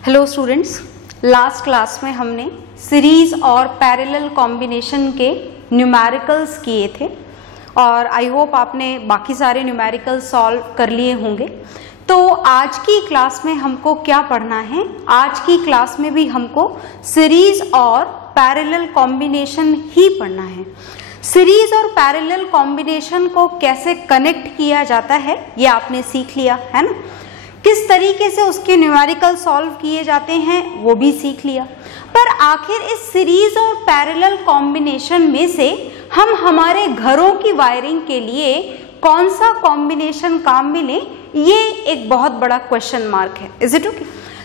Hello students, last class में हमने series और पैरेलल कॉम्बिनेशन के न्यूमेरिकल्स किए थे और आई होप आपने बाकी सारे न्यूमेरिकल्स सॉल्व कर लिए होंगे। तो आज की क्लास में हमको क्या पढ़ना है? आज की क्लास में भी हमको सीरीज और पैरेलल कॉम्बिनेशन ही पढ़ना है। सीरीज और पैरेलल कॉम्बिनेशन को कैसे कनेक्ट किया जाता है ये आपने सीख लिया है ना। किस तरीके से उसके न्यूमेरिकल सॉल्व किए जाते हैं वो भी सीख लिया। पर आखिर इस सीरीज और पैरेलल कॉम्बिनेशन में से हम हमारे घरों की वायरिंग के लिए कौन सा कॉम्बिनेशन काम में लें, ये एक बहुत बड़ा क्वेश्चन मार्क है। Is it okay?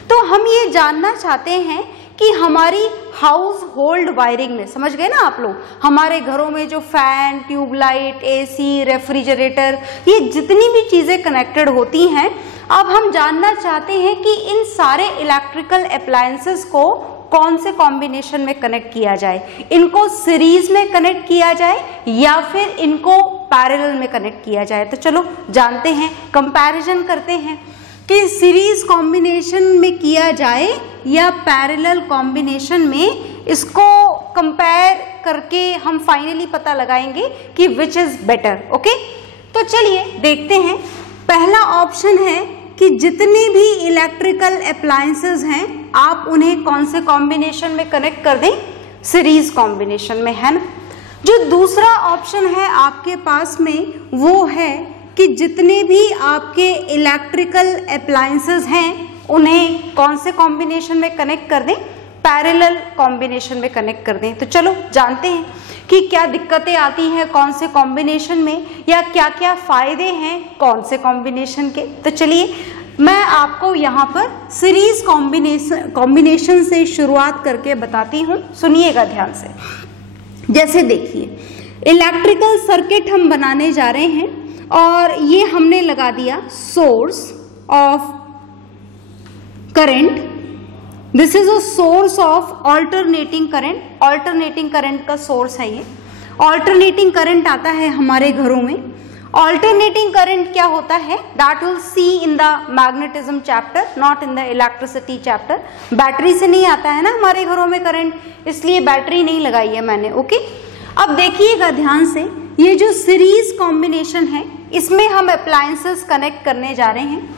तो हम ये जानना चाहते हैं कि हमारी हाउस होल्ड वायरिंग में, समझ गए ना आप लोग, हमारे घरों में जो फैन, ट्यूबलाइट, एसी, रेफ्रिजरेटर, ये जितनी भी चीज़ें कनेक्टेड होती हैं, अब हम जानना चाहते हैं कि इन सारे इलेक्ट्रिकल अप्लायंसेस को कौन से कॉम्बिनेशन में कनेक्ट किया जाए। इनको सीरीज में कनेक्ट किया जाए या फिर इनको पैरेलल में कनेक्ट किया जाए। तो चलो जानते हैं, कंपैरिजन करते हैं कि सीरीज कॉम्बिनेशन में किया जाए या पैरेलल कॉम्बिनेशन में। इसको कंपेयर करके हम फाइनली पता लगाएंगे कि विच इज बेटर। ओके, तो चलिए देखते हैं। पहला ऑप्शन है कि जितने भी इलेक्ट्रिकल अप्लायंसेस हैं आप उन्हें कौन से कॉम्बिनेशन में कनेक्ट कर दें? सीरीज कॉम्बिनेशन में, है ना। जो दूसरा ऑप्शन है आपके पास में वो है कि जितने भी आपके इलेक्ट्रिकल अप्लायंसेस हैं उन्हें कौन से कॉम्बिनेशन में कनेक्ट कर दें? पैरेलल कॉम्बिनेशन में कनेक्ट कर दें। तो चलो जानते हैं कि क्या दिक्कतें आती हैं कौन से कॉम्बिनेशन में, या क्या क्या फायदे हैं कौन से कॉम्बिनेशन के। तो चलिए मैं आपको यहाँ पर सीरीज कॉम्बिनेशन से शुरुआत करके बताती हूँ, सुनिएगा ध्यान से। जैसे देखिए, इलेक्ट्रिकल सर्किट हम बनाने जा रहे हैं और ये हमने लगा दिया source of current. This is a source of alternating current. Alternating current का सोर्स है ये। ऑल्टरनेटिंग करंट आता है हमारे घरों में। ऑल्टरनेटिंग करंट क्या होता है? That will see in the magnetism chapter, not in the electricity chapter. Battery से नहीं आता है ना हमारे घरों में करंट, इसलिए बैटरी नहीं लगाई है मैंने। ओके, अब देखिएगा ध्यान से, ये जो सीरीज कॉम्बिनेशन है इसमें हम अप्लायंसेस कनेक्ट करने जा रहे हैं।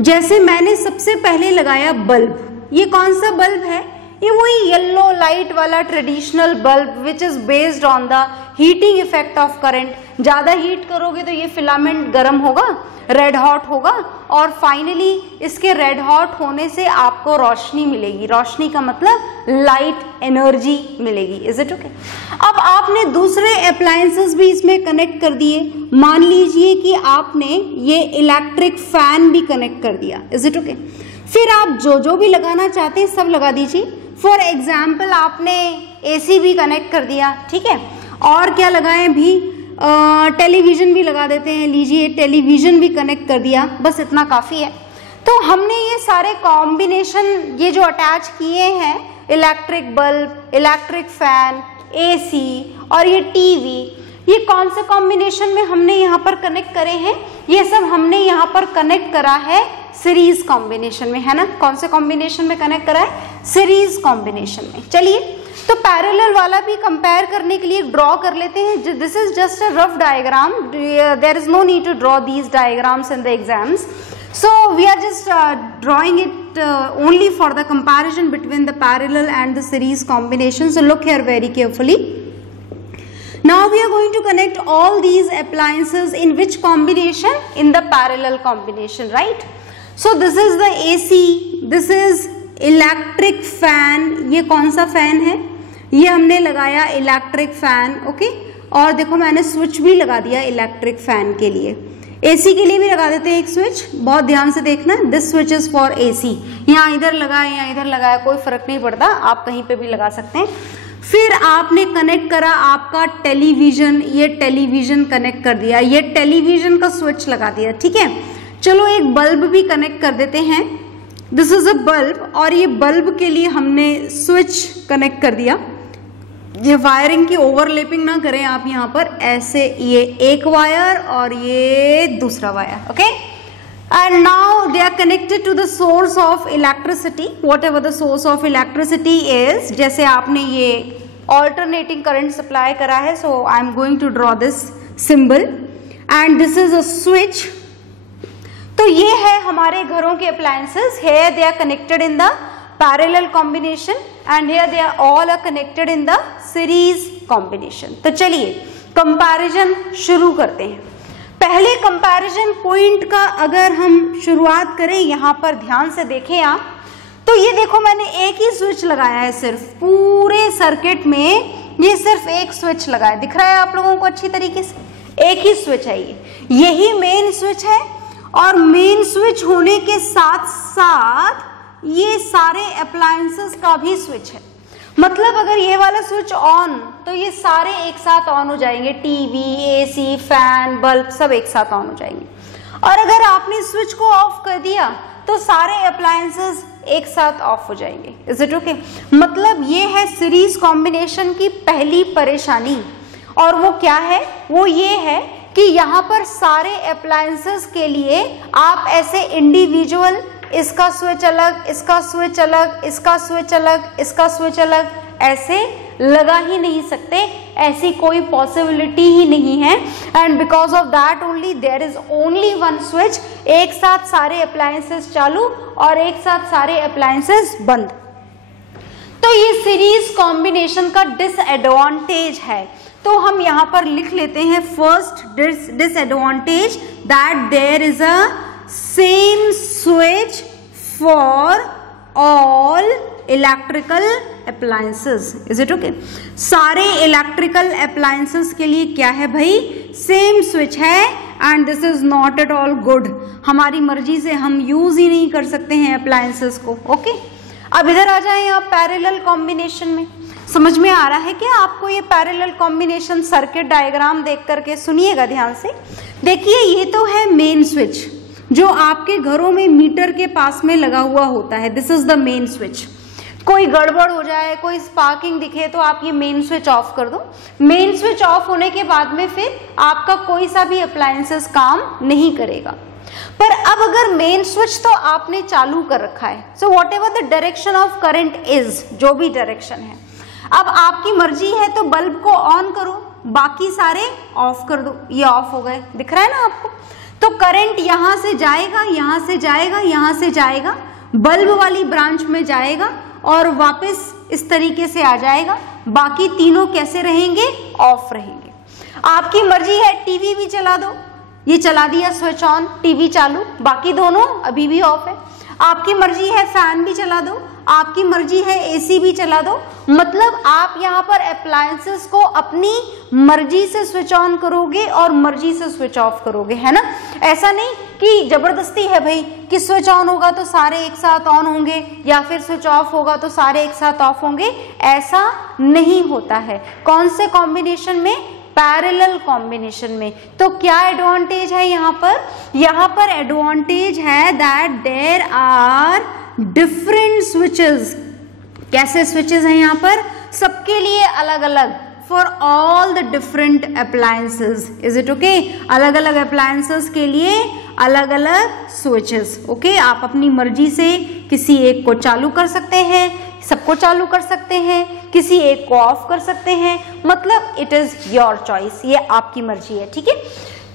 जैसे मैंने सबसे पहले लगाया बल्ब। ये कौन सा बल्ब है? ये वही येलो लाइट वाला traditional bulb which is based on the heating effect of current. ज्यादा हीट करोगे तो ये फिलामेंट गर्म होगा, रेड हॉट होगा, और फाइनली इसके रेड हॉट होने से आपको रोशनी मिलेगी। रोशनी का मतलब लाइट एनर्जी मिलेगी। Is it okay? अब आपने दूसरे अप्लायंसेस भी इसमें कनेक्ट कर दिए। मान लीजिए कि आपने ये इलेक्ट्रिक फैन भी कनेक्ट कर दिया। Is it okay? फिर आप जो भी लगाना चाहते हैं सब लगा दीजिए। फॉर एग्जाम्पल आपने एसी भी कनेक्ट कर दिया, ठीक है। और क्या लगाएं भी? टेलीविजन भी लगा देते हैं। लीजिए, टेलीविजन भी कनेक्ट कर दिया, बस इतना काफ़ी है। तो हमने ये सारे कॉम्बिनेशन ये जो अटैच किए हैं, electric bulb, electric fan, AC और ये टीवी, ये कौन से कॉम्बिनेशन में हमने यहाँ पर कनेक्ट करे हैं? ये सब हमने यहाँ पर कनेक्ट करा है सीरीज कॉम्बिनेशन में, है ना। कौन से कॉम्बिनेशन में कनेक्ट करा है? सीरीज कॉम्बिनेशन में। चलिए, तो पैरेलल वाला भी कंपेयर करने के लिए ड्रॉ कर लेते हैं। This is just a rough diagram, there is no need to draw these diagrams in the exams, so we are just drawing it only for the comparison between the parallel and the series combination. So look here very carefully. Now we are going to connect all these appliances in which combination? In the parallel combination, right? So this is the AC, this is electric fan. ये कौन सा fan है? ये हमने लगाया electric fan. Okay, और देखो मैंने स्विच भी लगा दिया इलेक्ट्रिक फैन के लिए। एसी के लिए भी लगा देते हैं एक स्विच, बहुत ध्यान से देखना। This switch is for AC. यहाँ इधर लगाया यहाँ इधर लगाया, कोई फर्क नहीं पड़ता, आप कहीं पे भी लगा सकते हैं। फिर आपने कनेक्ट करा आपका टेलीविजन, ये टेलीविजन कनेक्ट कर दिया, ये टेलीविजन का स्विच लगा दिया, ठीक है। चलो एक बल्ब भी कनेक्ट कर देते हैं। दिस इज अ बल्ब, और ये बल्ब के लिए हमने स्विच कनेक्ट कर दिया। ये वायरिंग की ओवरलैपिंग ना करें आप यहाँ पर, ऐसे ये एक वायर और ये दूसरा wire. Okay, and now they are connected to the source of electricity, whatever the source of electricity is. जैसे आपने ये alternating current supply करा है, so I am going to draw this symbol and this is a switch. तो ये है हमारे घरों के appliances. Here they are connected in the parallel combination and here they are all are connected in the series combination. तो चलिए comparison शुरू करते हैं. पहले कंपैरिजन पॉइंट का अगर हम शुरुआत करें, यहाँ पर ध्यान से देखें आप, तो ये देखो मैंने एक ही स्विच लगाया है, सिर्फ पूरे सर्किट में ये सिर्फ एक स्विच लगाया. दिख रहा है आप लोगों को अच्छी तरीके से? एक ही स्विच है ये, यही मेन स्विच है और मेन स्विच होने के साथ साथ ये सारे अप्लायंसेस का भी स्विच है. मतलब अगर ये वाला स्विच ऑन तो ये सारे एक साथ ऑन हो जाएंगे, टीवी, एसी, फैन, बल्ब सब एक साथ ऑन हो जाएंगे. और अगर आपने स्विच को ऑफ कर दिया तो सारे अप्लायंसेस एक साथ ऑफ हो जाएंगे. Is it okay? मतलब ये है सीरीज कॉम्बिनेशन की पहली परेशानी. और वो क्या है? वो ये है कि यहाँ पर सारे अप्लायंसेस के लिए आप ऐसे इंडिविजुअल, इसका स्विच अलग, इसका स्विच अलग, इसका स्विच अलग, इसका स्विच अलग, ऐसे लगा ही नहीं सकते. ऐसी कोई पॉसिबिलिटी ही नहीं है. And because of that only there is only one switch. एक साथ सारे अप्लायंसेस चालू और एक साथ सारे अप्लायंसेस बंद. तो ये सीरीज कॉम्बिनेशन का डिसएडवांटेज है. तो हम यहाँ पर लिख लेते हैं first disadvantage, that there is a same switch for all electrical appliances. Is it okay? सारे electrical appliances के लिए क्या है भाई? सेम स्विच है and this is not at all good. हमारी मर्जी से हम यूज ही नहीं कर सकते हैं appliances को. ओके, अब इधर आ जाएं आप पैरेलल कॉम्बिनेशन में. समझ में आ रहा है क्या आपको ये पैरेलल कॉम्बिनेशन? सर्किट डायग्राम देख करके सुनिएगा ध्यान से. देखिए ये तो है मेन स्विच जो आपके घरों में मीटर के पास में लगा हुआ होता है. This is the main switch. कोई गड़बड़ हो जाए, कोई स्पार्किंग दिखे तो आप ये मेन स्विच ऑफ कर दो. मेन स्विच ऑफ होने के बाद में फिर आपका कोई सा भी अप्लायंसेस काम नहीं करेगा. पर अब अगर मेन स्विच तो आपने चालू कर रखा है, so what ever the direction of current is, जो भी डायरेक्शन है, अब आपकी मर्जी है तो बल्ब को ऑन करो, बाकी सारे ऑफ कर दो. ये ऑफ हो गए, दिख रहा है ना आपको? तो करंट यहां से जाएगा, यहां से जाएगा, यहां से जाएगा, बल्ब वाली ब्रांच में जाएगा और वापस इस तरीके से आ जाएगा. बाकी तीनों कैसे रहेंगे? ऑफ रहेंगे. आपकी मर्जी है टीवी भी चला दो, ये चला दिया स्विच ऑन, टीवी चालू, बाकी दोनों अभी भी ऑफ है. आपकी मर्जी है फैन भी चला दो, आपकी मर्जी है एसी भी चला दो. मतलब आप यहाँ पर अप्लायंसेस को अपनी मर्जी से स्विच ऑन करोगे और मर्जी से स्विच ऑफ करोगे, है ना? ऐसा नहीं कि जबरदस्ती है भाई कि स्विच ऑन होगा तो सारे एक साथ ऑन होंगे या फिर स्विच ऑफ होगा तो सारे एक साथ ऑफ होंगे. ऐसा नहीं होता है. कौन से कॉम्बिनेशन में? पैरेलल कॉम्बिनेशन में. तो क्या एडवांटेज है यहाँ पर? यहाँ पर एडवांटेज है that there are different switches. कैसे स्विचेस हैं यहाँ पर? सबके लिए अलग अलग, for all the different appliances. Is it okay? अलग अलग अप्लायंसेस के लिए अलग अलग स्विचेस. ओके, आप अपनी मर्जी से किसी एक को चालू कर सकते हैं, सबको चालू कर सकते हैं, किसी एक को ऑफ कर सकते हैं. मतलब इट इज योर चॉइस, ये आपकी मर्जी है. ठीक है,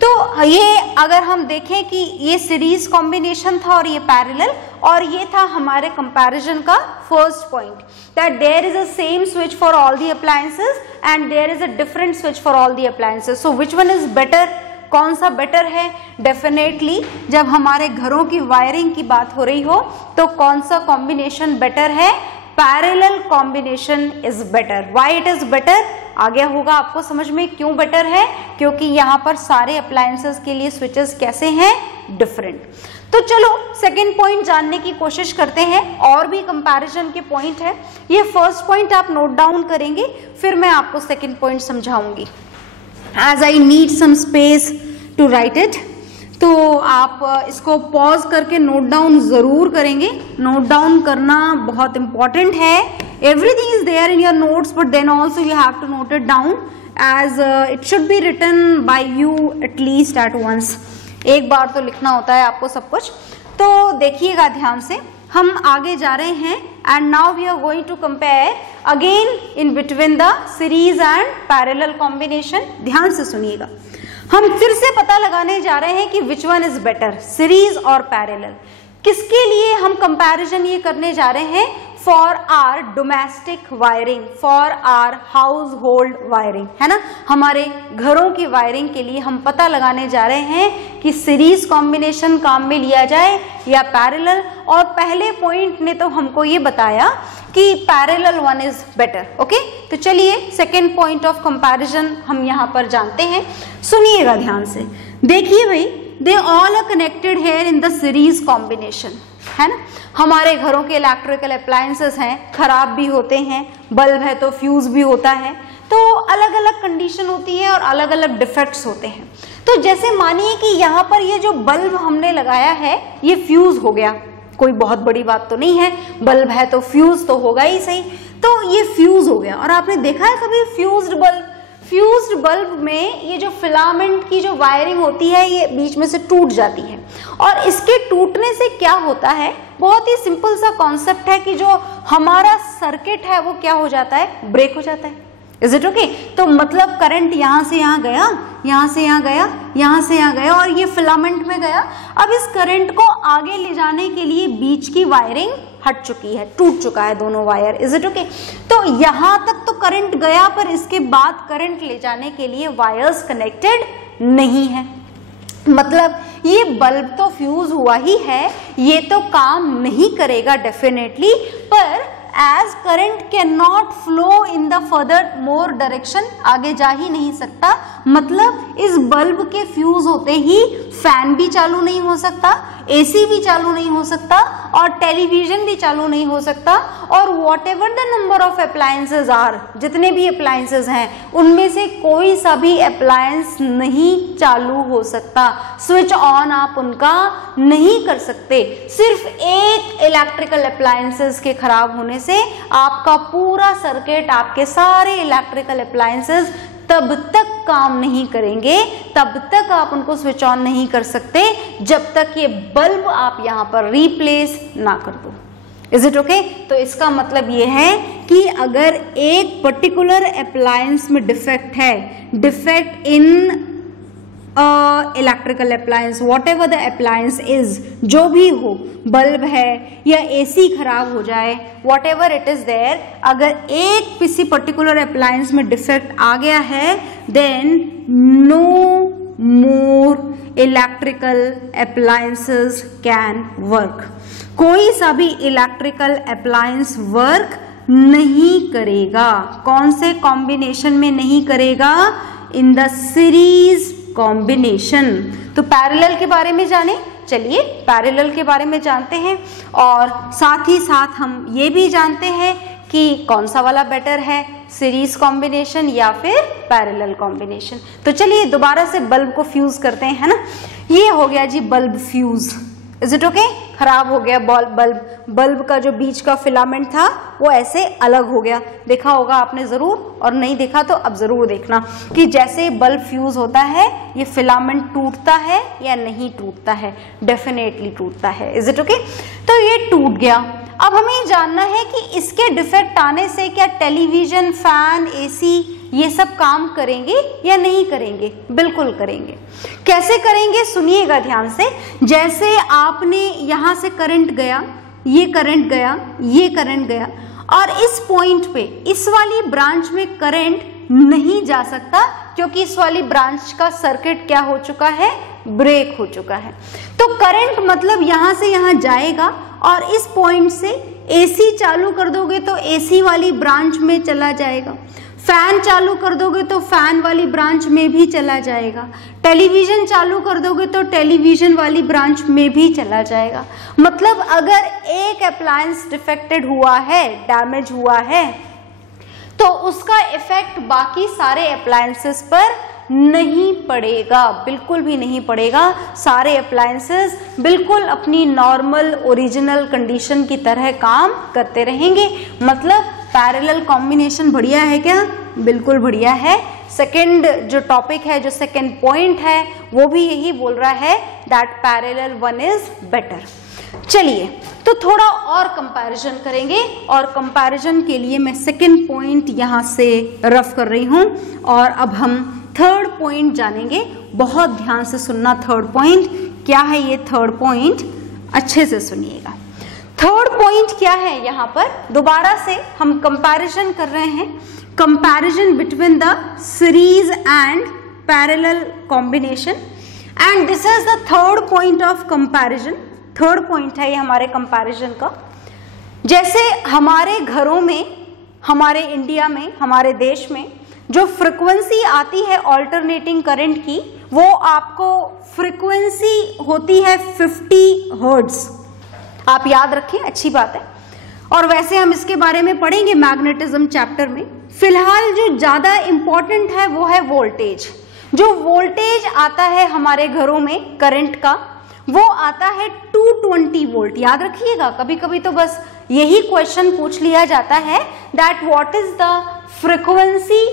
तो ये अगर हम देखें कि ये सीरीज कॉम्बिनेशन था और ये पैरेलल, और ये था हमारे कंपैरिजन का first point, that there is a same switch for all the appliances and there is a different switch for all the appliances. So which one is better? कौन सा बेटर है? डेफिनेटली जब हमारे घरों की वायरिंग की बात हो रही हो तो कौन सा कॉम्बिनेशन बेटर है? Parallel combination is better. Why it is better? आ गया होगा आपको समझ में क्यों बेटर है? क्योंकि यहाँ पर सारे अप्लायंसेस के लिए स्विचेस कैसे हैं? डिफरेंट. तो चलो सेकेंड पॉइंट जानने की कोशिश करते हैं. और भी कंपैरिजन के पॉइंट है. ये फर्स्ट पॉइंट आप नोट डाउन करेंगे, फिर मैं आपको सेकेंड पॉइंट समझाऊंगी. As I need some space to write it, तो आप इसको पॉज करके नोट डाउन जरूर करेंगे. नोट डाउन करना बहुत इंपॉर्टेंट है. Everything is there in your notes, but then also you have to note it down as it should be written by you at least at once. एक बार तो लिखना होता है आपको सब कुछ। तो देखिएगा ध्यान से, हम आगे जा रहे हैं and now we are going to compare again in between the series and parallel combination. ध्यान से सुनिएगा, हम फिर से पता लगाने जा रहे हैं कि which one is better, series और पैरेलल। किसके लिए हम कंपैरिजन ये करने जा रहे हैं? For our domestic wiring, for our household wiring, है ना, हमारे घरों की वायरिंग के लिए हम पता लगाने जा रहे हैं कि सीरीज कॉम्बिनेशन काम में लिया जाए या पैरेलल। और पहले पॉइंट ने तो हमको ये बताया कि parallel one is better. Okay, तो चलिए सेकेंड पॉइंट ऑफ कंपैरिजन हम यहाँ पर जानते हैं। सुनिएगा ध्यान से, देखिए भाई, they all are connected here in the series combination, है ना। हमारे घरों के इलेक्ट्रिकल अप्लायंसेस हैं, खराब भी होते हैं, बल्ब है तो फ्यूज भी होता है, तो अलग अलग कंडीशन होती है और अलग अलग डिफेक्ट्स होते हैं। तो जैसे मानिए कि यहाँ पर ये जो बल्ब हमने लगाया है ये फ्यूज हो गया, कोई बहुत बड़ी बात तो नहीं है, बल्ब है तो फ्यूज तो होगा ही सही, तो ये फ्यूज हो गया। और आपने देखा है कभी फ्यूज्ड बल्ब? फ्यूज्ड बल्ब में ये जो फिलामेंट की जो वायरिंग होती है ये बीच में से टूट जाती है, और इसके टूटने से क्या होता है, बहुत ही सिंपल सा कॉन्सेप्ट है कि जो हमारा सर्किट है वो क्या हो जाता है, ब्रेक हो जाता है। Is it okay? तो मतलब करंट यहाँ से यहाँ गया, यहाँ से यहाँ गया, यहाँ से यहाँ गया और ये फिलामेंट में गया। अब इस करंट को आगे ले जाने के लिए बीच की वायरिंग हट चुकी है, टूट चुका है दोनों वायर। Is it okay? तो यहाँ तक तो करंट गया, पर इसके बाद करंट ले जाने के लिए वायर्स कनेक्टेड नहीं है। मतलब ये बल्ब तो फ्यूज हुआ ही है, ये तो काम नहीं करेगा डेफिनेटली, पर as current can not flow in the further more direction, आगे जा ही नहीं सकता। मतलब इस बल्ब के फ्यूज होते ही फैन भी चालू नहीं हो सकता, एसी भी चालू नहीं हो सकता और टेलीविजन भी चालू नहीं हो सकता, और whatever the number of appliances are, जितने भी अप्लायंसेज हैं उनमें से कोई सा भी अप्लायंस नहीं चालू हो सकता, स्विच ऑन आप उनका नहीं कर सकते। सिर्फ एक इलेक्ट्रिकल अप्लायंसेज के खराब होने से आपका पूरा सर्किट, आपके सारे इलेक्ट्रिकल अप्लायंसेज तब तक काम नहीं करेंगे, तब तक आप उनको स्विच ऑन नहीं कर सकते जब तक ये बल्ब आप यहाँ पर रिप्लेस ना कर दो। Is it okay? तो इसका मतलब ये है कि अगर एक पर्टिकुलर अप्लायंस में डिफेक्ट है, defect in electrical appliance, what ever the appliance is, जो भी हो, बल्ब है या एसी खराब हो जाए, whatever it is there, अगर एक किसी पर्टिकुलर अप्लायंस में डिफेक्ट आ गया है, then no more electrical appliances can work. कोई सा भी इलेक्ट्रिकल अप्लायंस वर्क नहीं करेगा। कौन से कॉम्बिनेशन में नहीं करेगा? इन द सीरीज कॉम्बिनेशन। तो पैरेलल के बारे में जाने, चलिए पैरेलल के बारे में जानते हैं, और साथ ही साथ हम ये भी जानते हैं कि कौन सा वाला बेटर है, सीरीज कॉम्बिनेशन या फिर पैरेलल कॉम्बिनेशन। तो चलिए दोबारा से बल्ब को फ्यूज करते हैं, है ना। ये हो गया जी bulb fuse. Is it okay? खराब हो गया बल्ब का जो बीच का फिलामेंट था वो ऐसे अलग हो गया। देखा होगा आपने जरूर, और नहीं देखा तो अब जरूर देखना कि जैसे बल्ब फ्यूज होता है ये फिलामेंट टूटता है या नहीं टूटता है। डेफिनेटली टूटता है। Is it okay? तो ये टूट गया। अब हमें जानना है कि इसके डिफेक्ट आने से क्या टेलीविजन, फैन, एसी ये सब काम करेंगे या नहीं करेंगे? बिल्कुल करेंगे। कैसे करेंगे? सुनिएगा ध्यान से। जैसे आपने यहाँ से करंट गया, ये करंट गया, ये करंट गया, और इस पॉइंट पे इस वाली ब्रांच में करंट नहीं जा सकता क्योंकि इस वाली ब्रांच का सर्किट क्या हो चुका है? ब्रेक हो चुका है। तो करंट मतलब यहाँ से यहाँ जाएगा और इस पॉइंट से एसी चालू कर दोगे तो एसी वाली ब्रांच में चला जाएगा, फैन चालू कर दोगे तो फैन वाली ब्रांच में भी चला जाएगा, टेलीविजन चालू कर दोगे तो टेलीविजन वाली ब्रांच में भी चला जाएगा। मतलब अगर एक अप्लायंस डिफेक्टेड हुआ है, डैमेज हुआ है, तो उसका इफेक्ट बाकी सारे अप्लायंसेस पर नहीं पड़ेगा, बिल्कुल भी नहीं पड़ेगा। सारे अप्लायंसेस बिल्कुल अपनी नॉर्मल ओरिजिनल कंडीशन की तरह काम करते रहेंगे। मतलब पैरेलल कॉम्बिनेशन बढ़िया है क्या? बिल्कुल बढ़िया है। सेकंड जो टॉपिक है, जो सेकंड पॉइंट है, वो भी यही बोल रहा है that parallel one is better. चलिए तो थोड़ा और कंपैरिजन करेंगे, और कंपैरिजन के लिए मैं सेकंड पॉइंट यहाँ से रफ कर रही हूँ, और अब हम थर्ड पॉइंट जानेंगे। बहुत ध्यान से सुनना, थर्ड पॉइंट क्या है, ये थर्ड पॉइंट अच्छे से सुनिएगा। थर्ड पॉइंट क्या है, यहाँ पर दोबारा से हम कंपैरिजन कर रहे हैं, comparison between the series and parallel combination, and this is the third point of comparison. Third point है ये हमारे कंपैरिजन का। जैसे हमारे घरों में, हमारे इंडिया में, हमारे देश में जो फ्रीक्वेंसी आती है ऑल्टरनेटिंग करंट की, वो आपको फ्रीक्वेंसी होती है 50 हर्ट्ज। आप याद रखें, अच्छी बात है, और वैसे हम इसके बारे में पढ़ेंगे मैग्नेटिज्म चैप्टर में। फिलहाल जो ज्यादा इंपॉर्टेंट है वो है वोल्टेज। जो वोल्टेज आता है हमारे घरों में करंट का, वो आता है 220 वोल्ट। याद रखिएगा, कभी कभी तो बस यही क्वेश्चन पूछ लिया जाता है that what is the frequency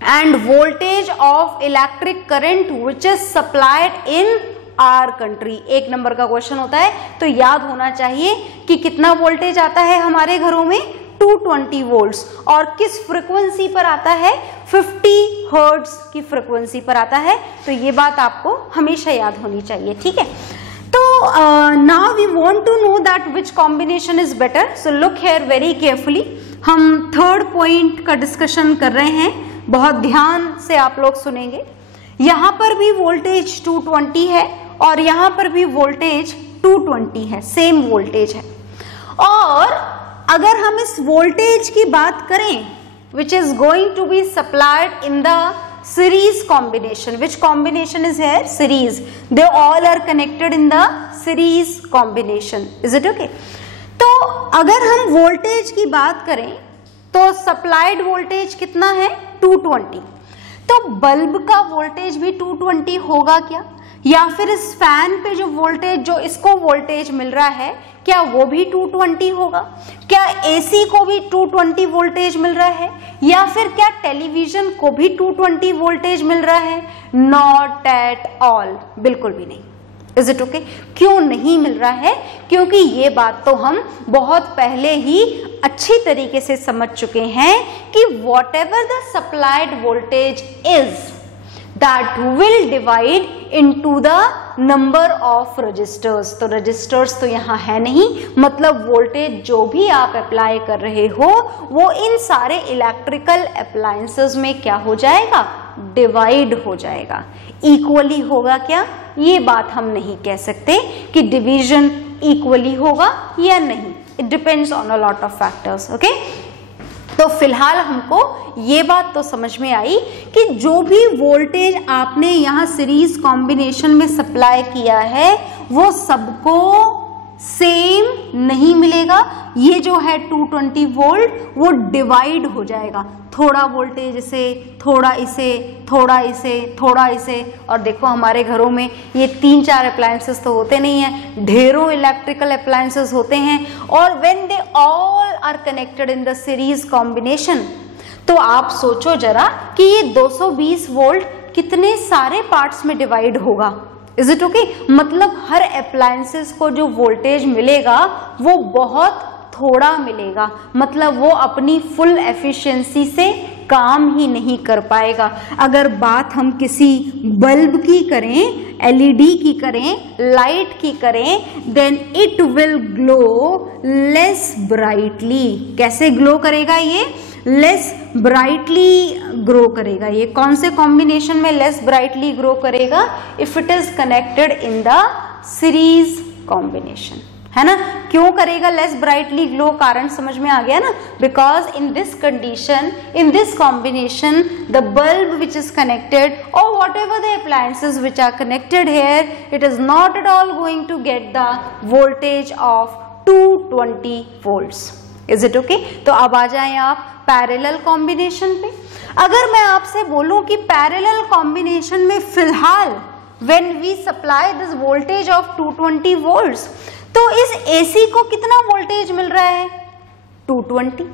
and voltage of electric current which is supplied in our country. एक नंबर का क्वेश्चन होता है, तो याद होना चाहिए कि कितना वोल्टेज आता है हमारे घरों में, 220 वोल्ट्स, और किस फ्रीक्वेंसी पर आता है, 50 हर्ट्ज की फ्रीक्वेंसी पर आता है। तो ये बात आपको हमेशा याद होनी चाहिए, ठीक है। तो now we want to know that which combination is better, so look here very carefully. हम थर्ड पॉइंट का डिस्कशन कर रहे हैं, बहुत ध्यान से आप लोग सुनेंगे। यहाँ पर भी वोल्टेज 220 है और यहाँ पर भी वोल्टेज 220 है, सेम वोल्टेज है। और अगर हम इस वोल्टेज की बात करें which is going to be supplied in the series combination, which combination is here, series, they all are connected in the series combination, is it okay? तो अगर हम वोल्टेज की बात करें तो सप्लाइड वोल्टेज कितना है, 220। तो बल्ब का वोल्टेज भी 220 होगा क्या, या फिर इस फैन पे जो वोल्टेज, जो इसको वोल्टेज मिल रहा है, क्या वो भी 220 होगा? क्या एसी को भी 220 वोल्टेज मिल रहा है, या फिर क्या टेलीविजन को भी 220 वोल्टेज मिल रहा है? नॉट एट ऑल, बिल्कुल भी नहीं। Is it okay? क्यों नहीं मिल रहा है? क्योंकि ये बात तो हम बहुत पहले ही अच्छी तरीके से समझ चुके हैं कि what ever the supplied voltage is, that will divide into the number of resistors। तो रजिस्टर्स तो यहाँ है नहीं, मतलब वोल्टेज जो भी आप अप्लाई कर रहे हो वो इन सारे इलेक्ट्रिकल अप्लायंसेस में क्या हो जाएगा, डिवाइड हो जाएगा। इक्वली होगा क्या, ये बात हम नहीं कह सकते कि डिवीजन इक्वली होगा या नहीं, it depends on a lot of factors, okay. तो फिलहाल हमको ये बात तो समझ में आई कि जो भी वोल्टेज आपने यहाँ सीरीज कॉम्बिनेशन में सप्लाई किया है वो सबको सेम नहीं मिलेगा। ये जो है 220 वोल्ट वो डिवाइड हो जाएगा, थोड़ा वोल्टेज इसे, थोड़ा इसे, थोड़ा इसे, थोड़ा इसे। और देखो हमारे घरों में ये 3-4 अप्लायंसेस तो होते नहीं हैं, ढेरों इलेक्ट्रिकल अप्लायंसेस होते हैं, और when they all are connected in the series combination, तो आप सोचो जरा कि ये 220 वोल्ट कितने सारे पार्ट्स में डिवाइड होगा। Is it okay? मतलब हर अप्लायंसेस को जो वोल्टेज मिलेगा वो बहुत थोड़ा मिलेगा, मतलब वो अपनी फुल एफिशिएंसी से काम ही नहीं कर पाएगा। अगर बात हम किसी बल्ब की करें, एलईडी की करें, लाइट की करें, then it will glow less brightly. कैसे ग्लो करेगा ये? लेस ब्राइटली ग्रो करेगा। ये कौन से कॉम्बिनेशन में लेस ब्राइटली ग्रो करेगा? If it is connected in the series combination, है ना। क्यों करेगा लेस ब्राइटली ग्लो? कारण समझ में आ गया ना। Because in this condition, in this combination, the bulb which is connected or whatever the appliances which are connected here, it is not at all going to get the voltage of 220 volts. Is it okay? तो अब आ जाएं आप parallel combination पे। अगर मैं आपसे बोलूं कि पैरेलल कॉम्बिनेशन में फिलहाल when we supply this voltage of 220 volts, तो इस AC को कितना वोल्टेज मिल रहा है? 220।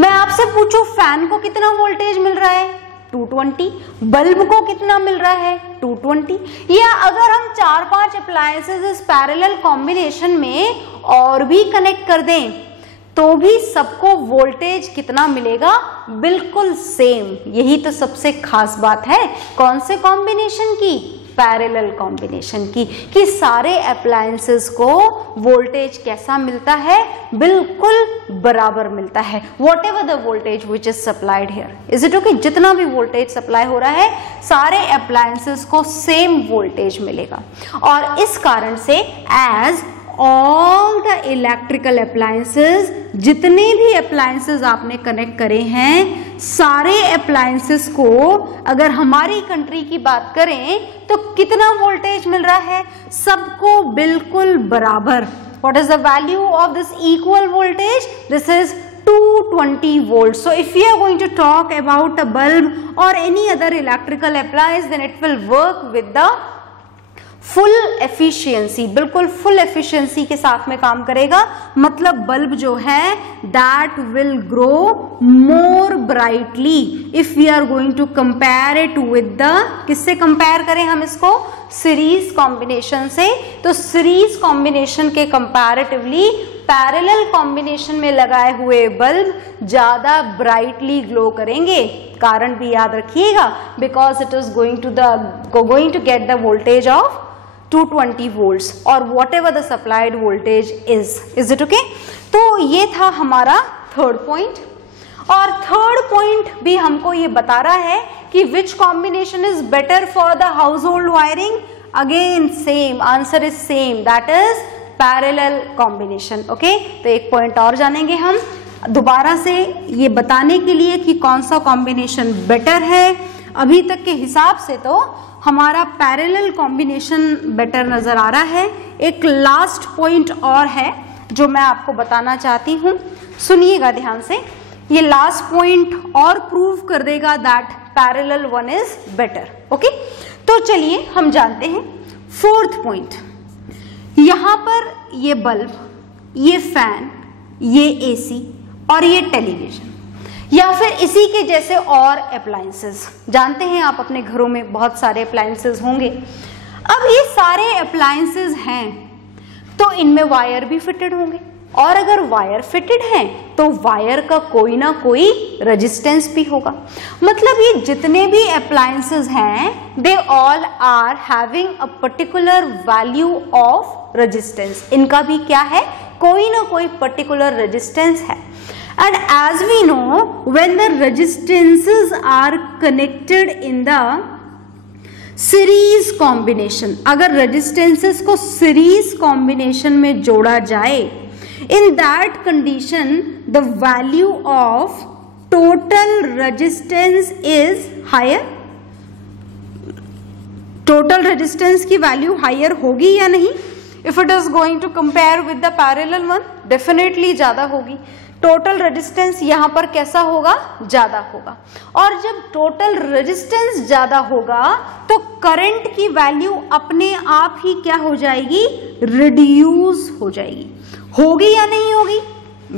मैं आपसे पूछूं फैन को कितना वोल्टेज मिल रहा है? 220। बल्ब को कितना मिल रहा है 220। या अगर हम 4-5 अप्लायंसेस इस पैरेलल कॉम्बिनेशन में और भी कनेक्ट कर दें तो भी सबको वोल्टेज कितना मिलेगा, बिल्कुल सेम। यही तो सबसे खास बात है कौन से कॉम्बिनेशन की, पैरेलल कॉम्बिनेशन की, कि सारे अप्लायंसेस को वोल्टेज कैसा मिलता है, बिल्कुल बराबर मिलता है। What ever the voltage which is supplied here, is it okay, जितना भी वोल्टेज सप्लाई हो रहा है सारे अप्लायंसेस को सेम वोल्टेज मिलेगा। और इस कारण से as all the electrical appliances, जितने भी अप्लायंसेस आपने कनेक्ट करे हैं, सारे अप्लायंसेस को अगर हमारी कंट्री की बात करें तो कितना वोल्टेज मिल रहा है, सबको बिल्कुल बराबर। What is the value of this equal voltage, this is 220 volts. So if you are going to talk about a bulb or any other electrical appliance, then it will work with the full efficiency, बिल्कुल full efficiency के साथ में काम करेगा। मतलब bulb जो है that will grow more brightly if we are going to compare it with the, किससे कंपेयर करें हम इसको, सीरीज कॉम्बिनेशन से। तो सीरीज कॉम्बिनेशन के कंपैरेटिवली पैरेलल कॉम्बिनेशन में लगाए हुए बल्ब ज्यादा ब्राइटली ग्लो करेंगे। कारण भी याद रखिएगा, because it is going to get the voltage of 220 volts और whatever the supplied voltage is it okay. तो ये था हमारा थर्ड पॉइंट। और थर्ड पॉइंट भी हमको ये बता रहा है कि which combination is better for the household wiring. Again same answer is same, that is parallel combination. Okay, तो एक पॉइंट और जानेंगे हम दोबारा से ये बताने के लिए कि कौन सा कॉम्बिनेशन बेटर है। अभी तक के हिसाब से तो हमारा पैरेलल कॉम्बिनेशन बेटर नजर आ रहा है। एक लास्ट पॉइंट और है जो मैं आपको बताना चाहती हूँ, सुनिएगा ध्यान से। ये लास्ट पॉइंट और प्रूव कर देगा that parallel one is better. Okay, तो चलिए हम जानते हैं फोर्थ पॉइंट। यहां पर ये बल्ब, ये फैन, ये एसी और ये टेलीविजन या फिर इसी के जैसे और अप्लायंसेस, जानते हैं आप अपने घरों में बहुत सारे अप्लायंसेस होंगे। अब ये सारे अप्लायंसेस हैं तो इनमें वायर भी फिटेड होंगे, और अगर वायर फिटेड हैं तो वायर का कोई ना कोई रेजिस्टेंस भी होगा। मतलब ये जितने भी अप्लायंसेस हैं they all are having a particular value of resistance. इनका भी क्या है, कोई ना कोई पर्टिकुलर रेजिस्टेंस है। And as we know, when the resistances are connected in the series combination, अगर resistances को series combination में जोड़ा जाए, in that condition the value of total resistance is higher. Total resistance की value higher होगी या नहीं? If it is going to compare with the parallel one, definitely ज़्यादा होगी। टोटल रेजिस्टेंस यहाँ पर कैसा होगा, ज्यादा होगा। और जब टोटल रेजिस्टेंस ज्यादा होगा तो करंट की वैल्यू अपने आप ही क्या हो जाएगी, रिड्यूस हो जाएगी। होगी या नहीं होगी,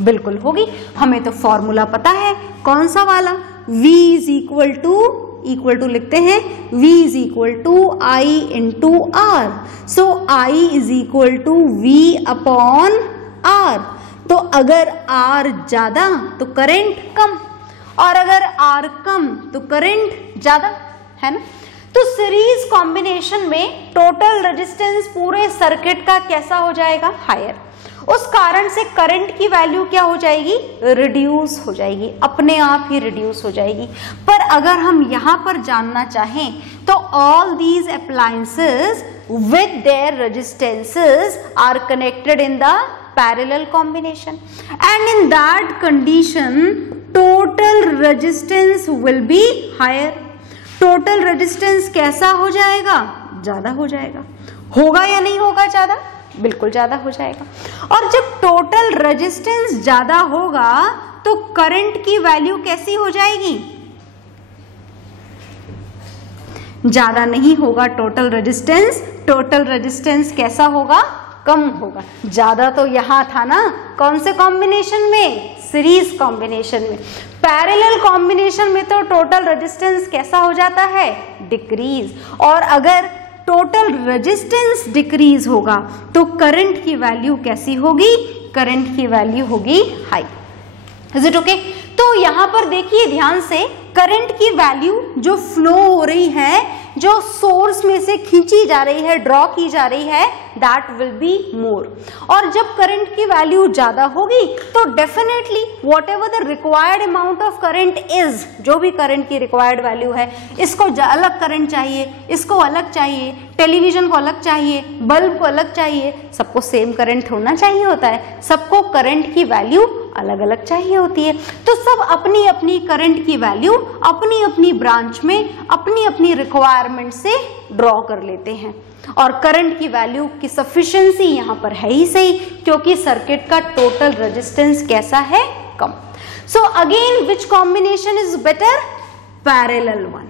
बिल्कुल होगी। हमें तो फॉर्मूला पता है, कौन सा वाला, V इज इक्वल टू लिखते हैं V is equal to I into R। So I is equal to V upon R। तो अगर R ज्यादा तो करंट कम, और अगर R कम तो करंट ज्यादा, है ना। तो सीरीज कॉम्बिनेशन में टोटल रेजिस्टेंस पूरे सर्किट का कैसा हो जाएगा, हायर। उस कारण से करंट की वैल्यू क्या हो जाएगी, रिड्यूस हो जाएगी, अपने आप ही रिड्यूस हो जाएगी। पर अगर हम यहां पर जानना चाहें तो all these appliances with their resistances are connected in the parallel combination, and in that condition total resistance will be higher. total resistance कैसा हो जाएगा, ज्यादा हो जाएगा। होगा या नहीं होगा ज्यादा, बिल्कुल ज्यादा हो जाएगा। और जब टोटल रेजिस्टेंस ज्यादा होगा तो करंट की वैल्यू कैसी हो जाएगी, ज्यादा नहीं होगा टोटल रेजिस्टेंस कैसा होगा, कम होगा। ज्यादा तो यहां था ना, कौन से कॉम्बिनेशन में, सीरीज कॉम्बिनेशन में। पैरेलल कॉम्बिनेशन में तो टोटल रेजिस्टेंस कैसा हो जाता है, डिक्रीज, और अगर टोटल रेजिस्टेंस डिक्रीज होगा तो करंट की वैल्यू कैसी होगी, करंट की वैल्यू होगी हाई। Is it okay? तो यहां पर देखिए ध्यान से, करंट की वैल्यू जो फ्लो हो रही है, जो सोर्स में से खींची जा रही है, ड्रॉ की जा रही है, दैट विल बी मोर। और जब करंट की वैल्यू ज्यादा होगी तो definitely what ever the required amount of current is, जो भी करंट की रिक्वायर्ड वैल्यू है, इसको अलग करंट चाहिए, इसको अलग चाहिए, टेलीविजन को अलग चाहिए, बल्ब को अलग चाहिए, सबको सेम करंट होना चाहिए होता है, सबको करंट की वैल्यू अलग अलग चाहिए होती है। तो सब अपनी अपनी करंट की वैल्यू अपनी अपनी ब्रांच में अपनी अपनी रिक्वायरमेंट से ड्रॉ कर लेते हैं, और करंट की वैल्यू की सफिशिएंसी यहाँ पर है ही सही, क्योंकि सर्किट का टोटल रेजिस्टेंस कैसा है, कम। So again which combination is better, parallel one.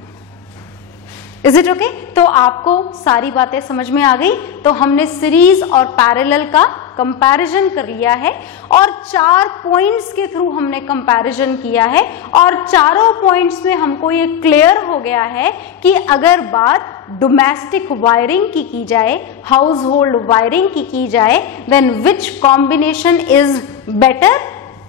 Is it okay? तो आपको सारी बातें समझ में आ गई। तो हमने सीरीज और पैरेलल का कंपैरिजन कर लिया है, और 4 पॉइंट्स के थ्रू हमने कंपैरिजन किया है, और चारों पॉइंट्स में हमको ये क्लियर हो गया है कि अगर बात डोमेस्टिक वायरिंग की जाए, हाउस होल्ड वायरिंग की जाए, then which combination is better,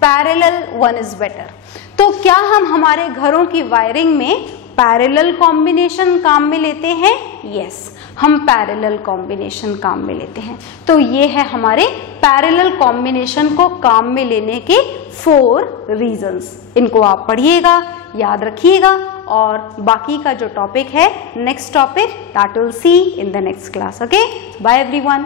parallel one is better. तो क्या हम हमारे घरों की वायरिंग में पैरेलल कॉम्बिनेशन काम में लेते हैं? यस, हम पैरेलल कॉम्बिनेशन काम में लेते हैं। तो ये है हमारे पैरेलल कॉम्बिनेशन को काम में लेने के 4 रीजंस। इनको आप पढ़िएगा, याद रखिएगा, और बाकी का जो टॉपिक है, next topic, that will see in the next class. Okay, bye everyone.